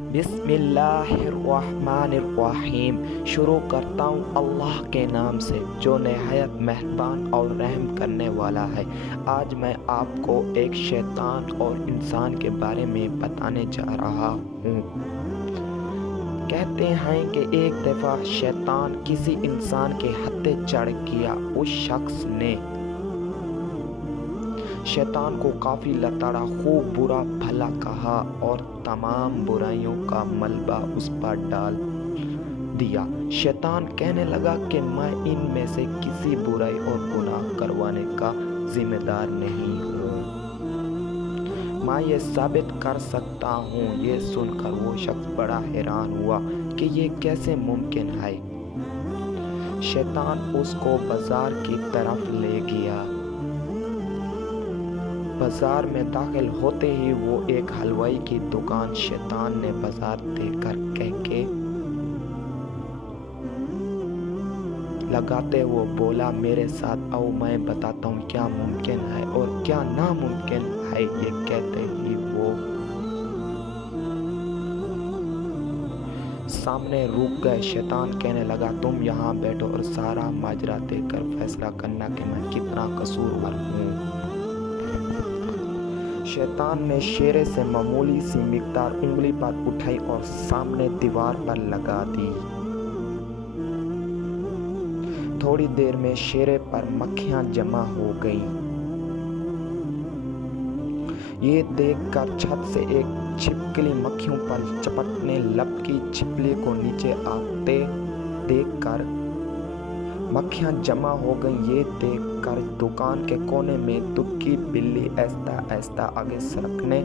بسم اللہ الرحمن الرحیم۔ شروع کرتا ہوں اللہ کے نام سے جو نہایت مہربان اور رحم کرنے والا ہے۔ آج میں آپ کو ایک شیطان اور انسان کے بارے میں بتانے جا رہا ہوں۔ کہتے ہیں کہ ایک دفعہ شیطان کسی انسان کے ہتھے چڑھ گیا۔ اس شخص نے شیطان کو کافی لتاڑا، خوب برا بھلا کہا اور تمام برائیوں کا ملبہ اس پر ڈال دیا۔ شیطان کہنے لگا کہ میں ان میں سے کسی برائی اور گناہ کروانے کا ذمہ دار نہیں ہوں، میں یہ ثابت کر سکتا ہوں۔ یہ سن کر وہ شخص بڑا حیران ہوا کہ یہ کیسے ممکن ہے۔ شیطان اس کو بازار کی طرف لے گیا۔ بازار میں داخل ہوتے ہی وہ ایک حلوائی کی دکان شیطان نے بازار دیکھ کر کہکے لگاتے وہ بولا، میرے ساتھ آؤ، میں بتاتا ہوں کیا ممکن ہے اور کیا ناممکن ہے۔ یہ کہتے ہی وہ سامنے رک گئے۔ شیطان کہنے لگا، تم یہاں بیٹھو اور سارا ماجرا دیکھ کر فیصلہ کرنا کہ میں کتنا قصوروار ہوں۔ شیطان نے شیرے سے معمولی سی مقدار انگلی پر اٹھائی اور سامنے دیوار پر لگا دی۔ تھوڑی دیر میں شیرے پر مکھیاں جمع ہو گئیں۔ یہ دیکھ کر چھت سے ایک چھپکلی مکھیوں پر چپٹنے لپکی چھپکلی کو نیچے آتے دیکھ کر مکھیاں جمع ہو گئیں۔ یہ دیکھ کر دکان کے کونے میں دبکی بلی آہستہ آہستہ آگے سرکنے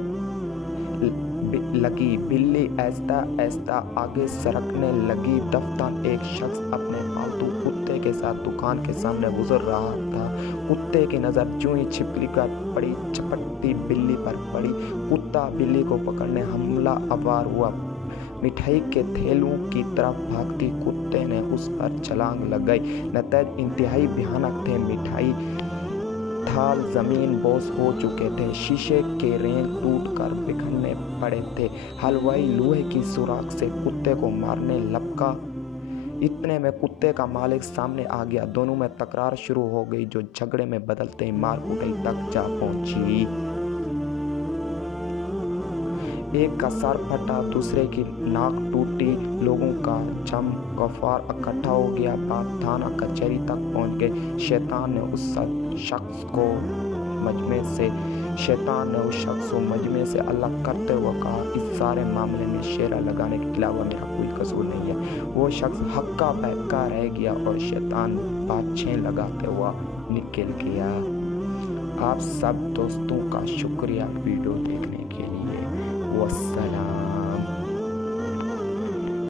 لگی۔ بلی آہستہ آہستہ آگے سرکنے لگی۔ دفتر ایک شخص اپنے پالتو کتے کے ساتھ دکان کے سامنے گزر رہا تھا۔ کتے کی نظر جوں ہی چھپکلی پر پڑی، چپٹتی بلی پر پڑی۔ کتا بلی کو پکڑنے حملہ آور ہوا۔ مٹھائی کے تھیلوں کی طرف بھاگتی کتے نے اس پر چھلانگ لگائی۔ نتائج انتہائی بھیانک تھے۔ مٹھائی تھال زمین بوس ہو چکے تھے، شیشے کے رینگ ٹوٹ کر بکھرنے پڑے تھے۔ حلوائی لوہے کی سوراخ سے کتے کو مارنے لپکا۔ اتنے میں کتے کا مالک سامنے آ گیا۔ دونوں میں تکرار شروع ہو گئی جو جھگڑے میں بدلتے ہی مار کٹائی تک جا پہنچی۔ ایک کا سر پھٹا، دوسرے کی ناک ٹوٹی۔ لوگوں کا جم غفار اکٹھا ہو گیا۔ بات تھانہ کچہری تک پہنچ گئی۔ شیطان نے اس شخص کو مجمع سے الگ کرتے ہوئے کہا، اس سارے معاملے میں شیرہ لگانے کے علاوہ میرا کوئی قصور نہیں ہے۔ وہ شخص ہکا بکا رہ گیا اور شیطان باتچیں لگاتے ہوا نکل گیا۔ آپ سب دوستوں کا شکریہ ویڈیو دیکھنے کے لیے۔ والسلام۔